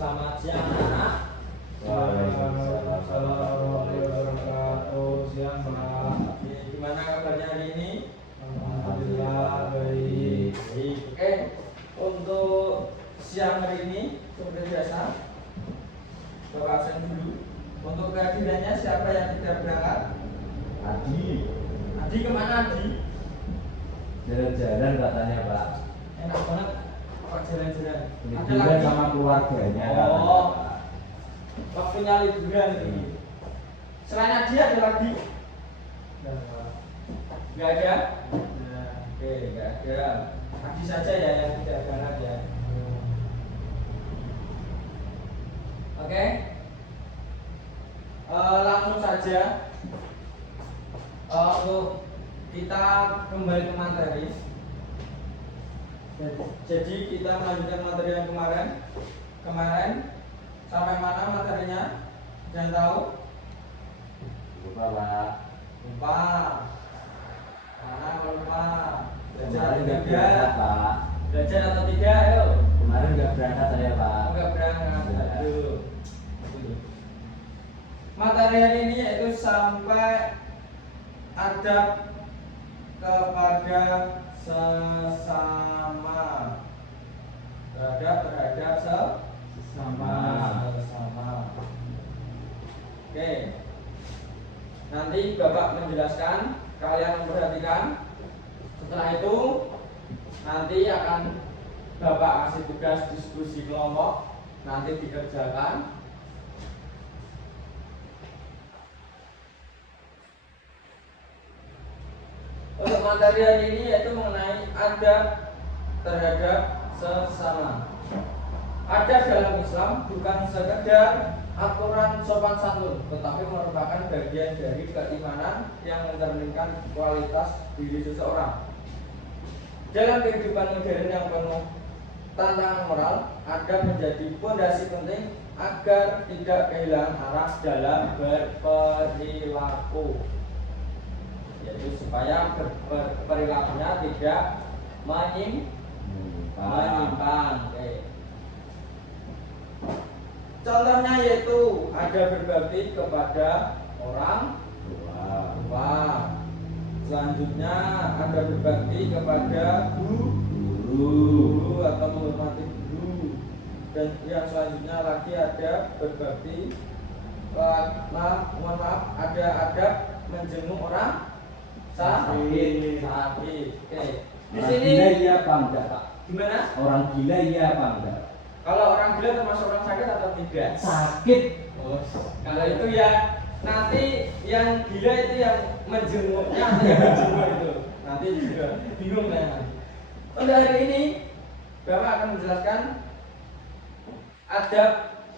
Selamat siang anak. Waalaikumsalam warahmatullahi wabarakatuh. Siang Pak. Gimana kabarnya hari ini? Alhamdulillah baik. Baik. Oke. Untuk siang hari ini seperti biasa, Bapak absen dulu. Untuk kehadirannya siapa yang tidak berangkat? Adi, Adi kemana Adi? jalan-jalan katanya Pak. Enak banget. Pak jalan-jalan. Ada Liburan lagi? sama keluarganya. Oh. Waktunya liburan ini. Selain Adi ada lagi? Nggak ada? Oke, nggak ada. Adi saja ya yang tidak berangkat ya. Oke. Langsung saja untuk kita kembali ke materi. Jadi kita melanjutkan materi yang kemarin sampai mana materinya? Jangan tahu? Lupa Pak. Lupa. Mana kalau lupa? Belajar Kemarin atau nggak tidak? berangkat Pak. Belajar atau tidak? Ayo. Kemarin nggak berangkat saya Pak. Enggak berangkat. Ya. Aduh. Materi hari ini yaitu sampai adab kepada sesama. Terhadap sesama. Oke. Nanti Bapak menjelaskan, kalian memperhatikan. Setelah itu nanti akan Bapak kasih tugas diskusi kelompok, nanti dikerjakan. Untuk materi hari ini yaitu mengenai adab terhadap sesama. Adab dalam Islam bukan sekedar aturan sopan santun, tetapi merupakan bagian dari keimanan yang mencerminkan kualitas diri seseorang. Dalam kehidupan modern yang penuh tantangan moral, adab menjadi fondasi penting agar tidak kehilangan arah dalam berperilaku. Yaitu supaya perilakunya tidak menyimpang. Oke. Contohnya yaitu ada berbakti kepada orang tua. Selanjutnya ada berbakti kepada guru atau menghormati guru. Dan yang selanjutnya lagi ada berbakti ada adab menjenguk orang sakit. Oke. Di sini Gila iya apa enggak Pak? gimana? Orang gila iya apa enggak? Kalau orang gila termasuk orang sakit atau tidak? Sakit. Oh, kalau itu ya nanti yang gila itu yang menjenguknya atau yang menjenguk itu nanti juga bingung kan. Untuk hari ini Bapak akan menjelaskan adab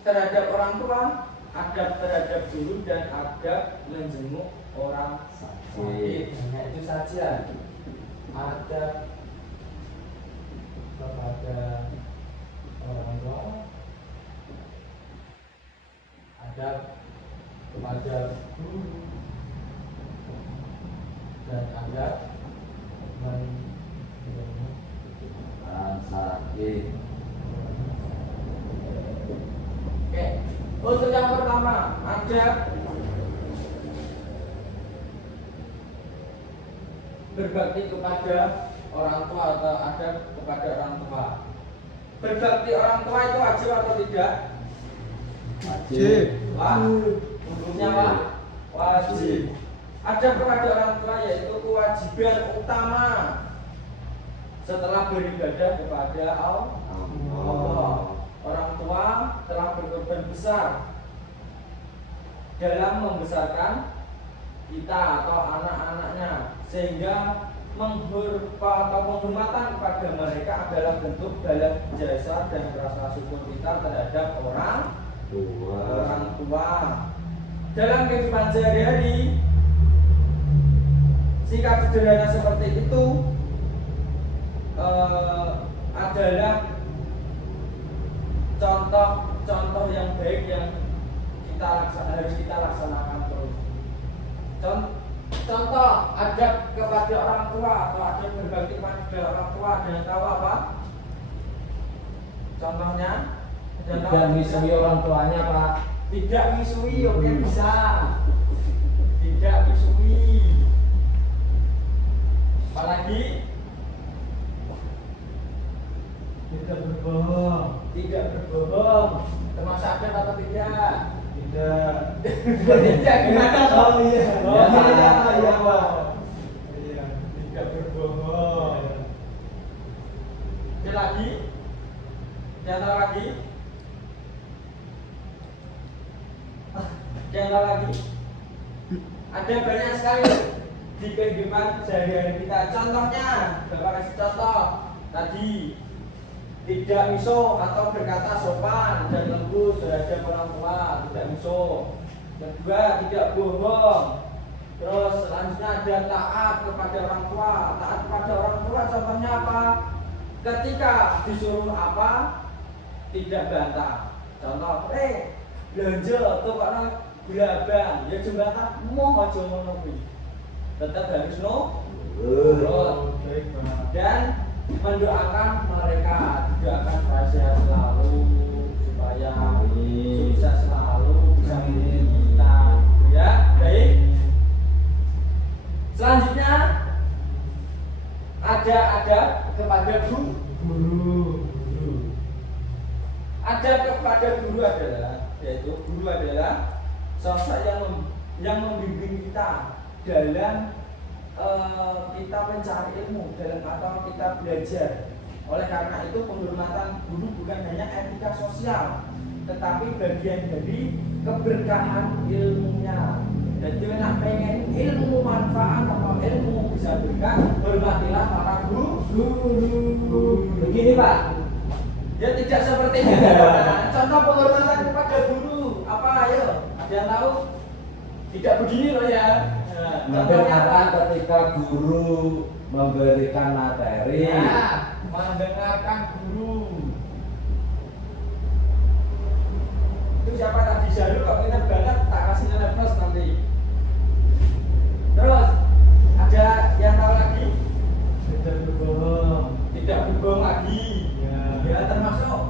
terhadap orang tua, adab terhadap guru, dan adab menjenguk orang sakit. Hanya itu saja. Adab kepada orang tua, adab kepada guru, dan adab menjenguk Orang sakit. Oke, untuk yang pertama adab berbakti kepada orang tua atau adab kepada orang tua. Berbakti orang tua itu wajib atau tidak? Wajib. Hukumnya Pak? Wajib. Adab kepada orang tua yaitu kewajiban utama setelah beribadah kepada Allah. Orang tua telah berkorban besar dalam membesarkan kita atau anak-anaknya, sehingga penghormatan kepada mereka adalah bentuk balas jasa dan rasa syukur kita terhadap orang tua. Dalam kehidupan sehari-hari, sikap sederhana seperti itu adalah contoh yang baik yang harus kita laksanakan terus. Contoh adab kepada orang tua atau adab berbakti kepada orang tua, ada yang tahu apa? Contohnya Tidak misui orang tuanya, Pak. Tidak misui, oke bisa. Tidak misui. Apalagi Tidak berbohong. tidak berbohong. Termasuk ada atau tidak? Tidak. Tidak gimana? Oh iya. Oh Ya, iya, Pak. iya, Pak. Iya. Tidak berbohong. Oke lagi. Contoh lagi. Contoh lagi. Ada banyak sekali di kehidupan sehari-hari kita. Contohnya, Bapak kasih contoh tadi. Tidak miso atau berkata sopan dan lembut terhadap orang tua, tidak miso. Yang kedua, tidak bohong. Terus selanjutnya ada taat kepada orang tua. Taat kepada orang tua contohnya apa? Ketika disuruh apa, tidak bantah. Contoh, belanja tuh karena gula abang, ya jembatan mau aja ngono kuwi. Tetap harus nurut. Oh, baik, Pak. Dan mendoakan mereka, doakan supaya sehat selalu, supaya sukses selalu, bisa mengikuti kita, ya. Baik. Selanjutnya ada kepada Guru. ada kepada guru adalah, yaitu guru adalah sosok yang membimbing kita dalam kita mencari ilmu dalam atau kita belajar. Oleh karena itu penghormatan guru bukan hanya etika sosial, tetapi bagian dari keberkahan ilmunya. Jadi nak pengen ilmu manfaat atau ilmu bisa berkah, hormatilah para guru. Begini Pak, ya tidak seperti itu. Nah, contoh penghormatan kepada guru apa? Ayo, ada yang tahu? Tidak begini loh ya. Mendengarkan ketika guru memberikan materi. Ya, mendengarkan guru. Itu siapa tadi Jalur? Kalau ingat banget tak kasih nilai plus nanti. Terus ada yang tahu lagi? Tidak berbohong. Tidak berbohong lagi. Ya. Ya termasuk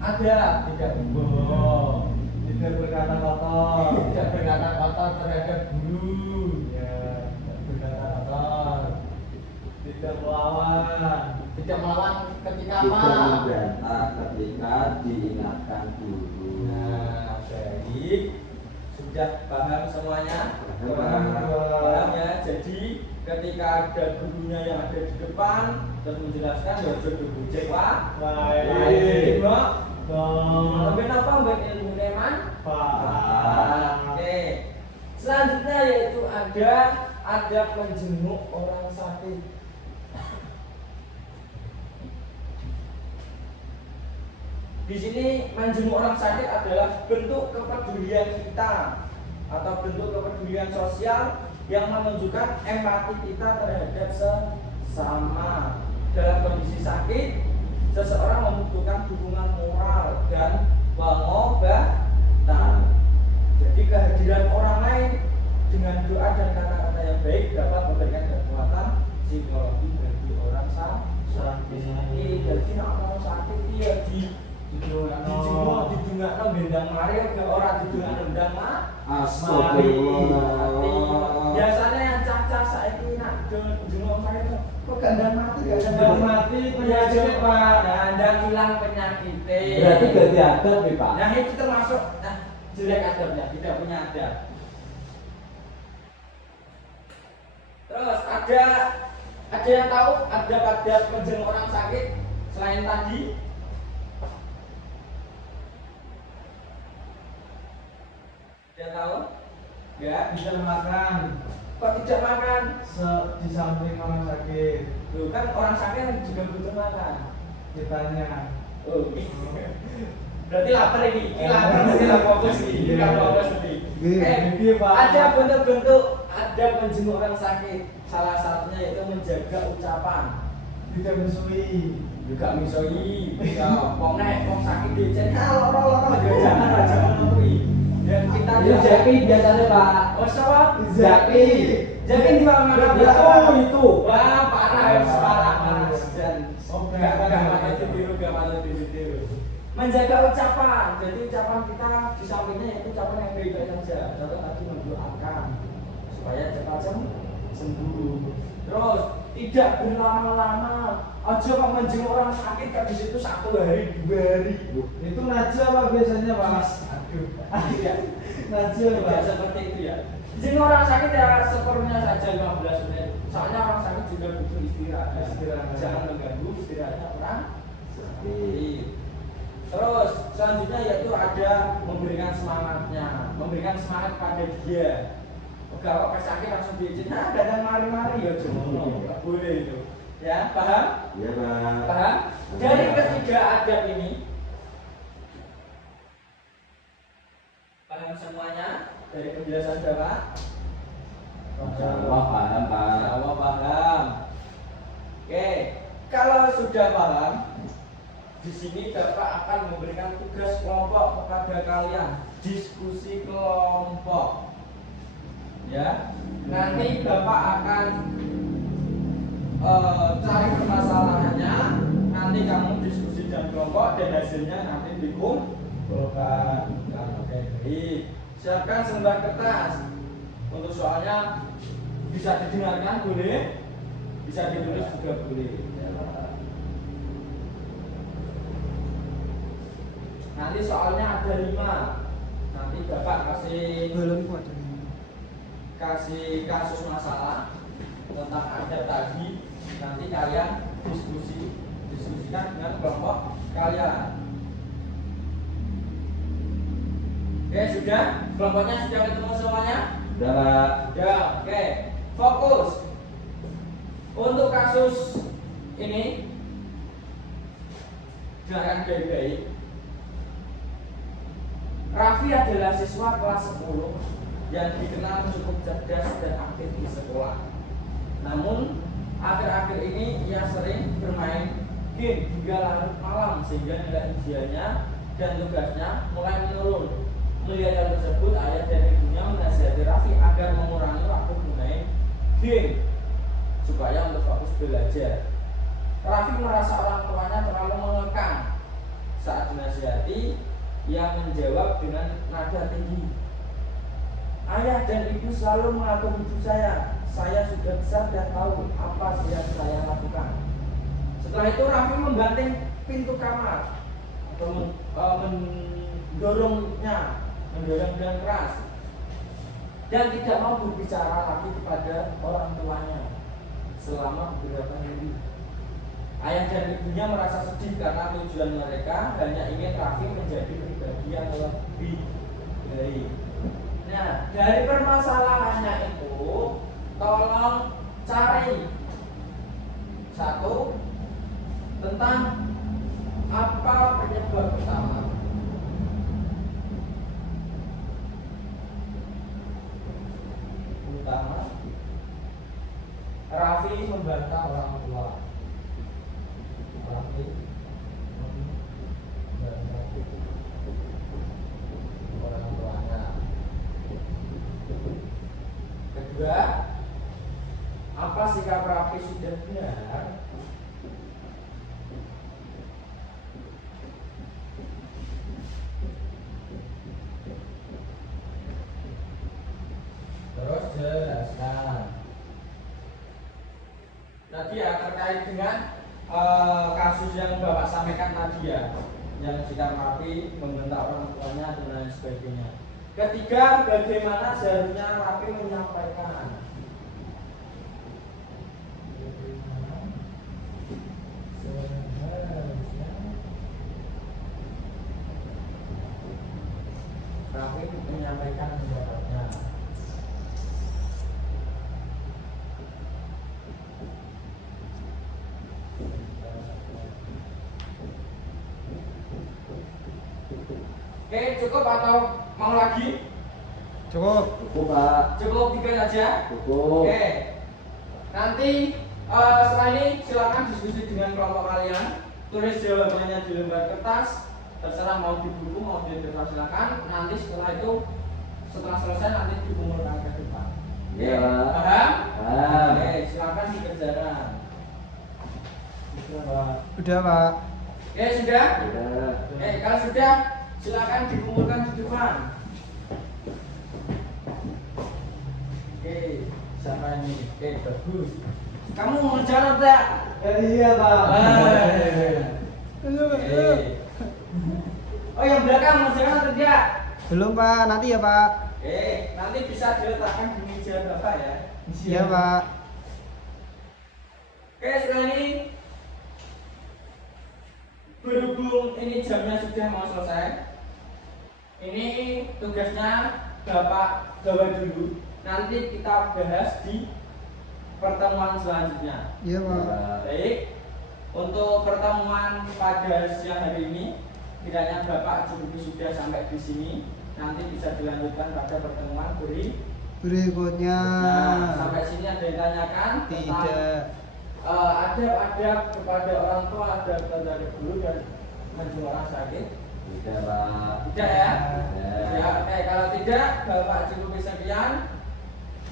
ada tidak berbohong. Tidak berkata kotor. Tidak berkata kotor terhadap guru. Ya. Tidak berkata kotor. Tidak melawan. Tidak melawan ketika Tidak apa? membantah ketika diingatkan guru. Nah, baik. Sudah paham semuanya? Paham. Paham ya. Jadi ketika ada gurunya yang ada di depan terus menjelaskan ya jodoh bujek Pak. Baik. Lebih apa buat ilmu teman? Oke. Selanjutnya yaitu ada menjenguk orang sakit. Di sini menjenguk orang sakit adalah bentuk kepedulian kita atau bentuk kepedulian sosial yang menunjukkan empati kita terhadap sesama. Dalam kondisi sakit, seseorang membutuhkan dukungan moral dan pengobatan. Jadi kehadiran orang lain dengan doa dan kata-kata yang baik dapat memberikan kekuatan psikologi bagi orang sakit. Jadi nak orang sakit dia dijenguk bendang mari ke orang dijenguk bendang mari. Biasanya yang cacah saiki nak dijenguk mari kok gandang mati penyakit Pak. Gandang hilang penyakit. Berarti ganti adab nih Pak. Nah itu termasuk jelek adabnya, tidak punya adab. Terus ada yang tahu adab menjenguk orang sakit selain tadi? Dia tahu? Ya, Bisa makan. kok tidak makan? Di samping orang sakit. Loh kan orang sakit juga butuh makan. Ditanya. Oh, berarti lapar ini. Ini lapar berarti lapar fokus ini. Ini lapar fokus ini. Iya, Pak. Ada bentuk-bentuk ada menjenguk orang sakit. Salah satunya yaitu menjaga ucapan. Tidak menyusui. Juga misoi. Ya, wong sakit dicen. Loro-loro jangan kuwi. Dan kita Itu Jaki biasanya Pak. Oh, siapa? Jaki. Jaki di mana? Itu. Wah, parah. Dan Oh, gak patut ditiru. Menjaga ucapan, jadi ucapan kita di sampingnya yaitu ucapan yang baik-baik saja. Contoh tadi mendoakan supaya cepat sembuh. Terus tidak berlama-lama. Aja kok menjenguk orang sakit kan di situ 1 hari 2 hari. Itu najwa Pak biasanya Pak. Aduh, Iya. Najwa tidak Pak. seperti itu ya. Jenguk orang sakit ya seperlunya saja 15 menit. Soalnya orang sakit juga butuh istirahat. Istirahat. Jangan mengganggu istirahatnya orang sakit. Terus selanjutnya yaitu ada memberikan semangatnya, memberikan semangat pada dia. Kalau pas sakit langsung diizin, nah datang mari-mari ya jono, nggak boleh itu. Ya, paham? Iya, Pak. Paham? Dari ketiga adab ini, paham semuanya dari penjelasan Bapak? Insyaallah paham, Pak. Insyaallah paham. Oke, kalau sudah paham, di sini Bapak akan memberikan tugas kelompok kepada kalian, diskusi kelompok. Ya, nanti Bapak akan cari permasalahannya, nanti kamu diskusi dalam kelompok dan hasilnya nanti dikumpulkan. Oke, baik. Siapkan selembar kertas. Untuk soalnya bisa didengarkan boleh, bisa ditulis juga boleh. Nanti soalnya ada 5. Nanti Bapak kasih kasus masalah tentang adab tadi. Nanti kalian diskusikan dengan kelompok kalian. Oke, sudah? Kelompoknya sudah ketemu semuanya? Sudah, Pak. Ya, oke. Fokus. Untuk kasus ini dengarkan baik-baik. Raffi adalah siswa kelas 10 yang dikenal cukup cerdas dan aktif di sekolah. Namun, akhir-akhir ini ia sering bermain game hingga larut malam sehingga nilai ujiannya dan tugasnya mulai menurun. Melihat hal tersebut, ayah dan ibunya menasihati Raffi agar mengurangi waktu bermain game supaya untuk fokus belajar. Raffi merasa orang tuanya terlalu mengekang. Saat dinasihati, ia menjawab dengan nada tinggi. Ayah dan ibu selalu mengatur hidup saya. Saya sudah besar dan tahu apa yang saya lakukan. Setelah itu Raffi membanting pintu kamar atau mendorong dengan keras dan tidak mau berbicara lagi kepada orang tuanya selama beberapa hari. Ayah dan ibunya merasa sedih karena tujuan mereka hanya ingin Raffi menjadi pribadi yang lebih baik. Nah, dari permasalahannya itu tolong cari satu tentang apa penyebab utama. Raffi membantah orang tua. Raffi membantah orang tuanya. Kedua, apa sikap Raffi sudah benar? Terus jelaskan. Tadi ya terkait dengan kasus yang Bapak sampaikan tadi ya, yang sikap Raffi membentak orang tuanya dan lain sebagainya. Ketiga, bagaimana seharusnya Raffi menyampaikan? Raffi menyampaikan pendapatnya. Oke, cukup atau mau lagi? Cukup. Cukup, Pak. Cukup 3 saja? Cukup. Oke. Nanti setelah ini silakan diskusi dengan kelompok kalian. Tulis jawabannya di lembar kertas. Terserah mau di buku mau di kertas silakan. Nanti setelah selesai nanti dikumpulkan ke depan. Iya, Pak. Paham? Paham. Oke, silakan dikerjakan. Udah Pak. Oke, sudah? Sudah. Kalau sudah silakan dikumpulkan di depan. Siapa ini? Bagus. Kamu mau ngejar apa tidak? Iya, Pak. Oh, yang belakang mau ngejar atau tidak? Belum Pak, nanti ya Pak. Nanti bisa diletakkan di meja Bapak ya. Iya Pak. Setelah ini berhubung ini jamnya sudah mau selesai, ini tugasnya Bapak bawa dulu. Nanti kita bahas di pertemuan selanjutnya. Iya Pak. Baik, untuk pertemuan pada siang hari ini, kiranya Bapak cukup sudah sampai di sini. Nanti bisa dilanjutkan pada pertemuan Berikutnya. Nah, sampai sini ada yang tanyakan? Tidak. Adab-adab kepada orang tua, adab terhadap guru dan menjenguk orang sakit. Tidak, Pak. Tidak ya? Tidak. Ya, oke. Kalau tidak, Bapak cukup sekian.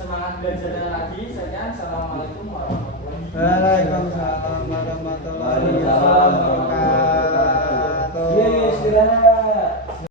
Semangat belajarnya lagi. Sekian. Assalamualaikum warahmatullahi Waalaikumsalam warahmatullahi Waalaikumsalam wabarakatuh. Yes, istirahat.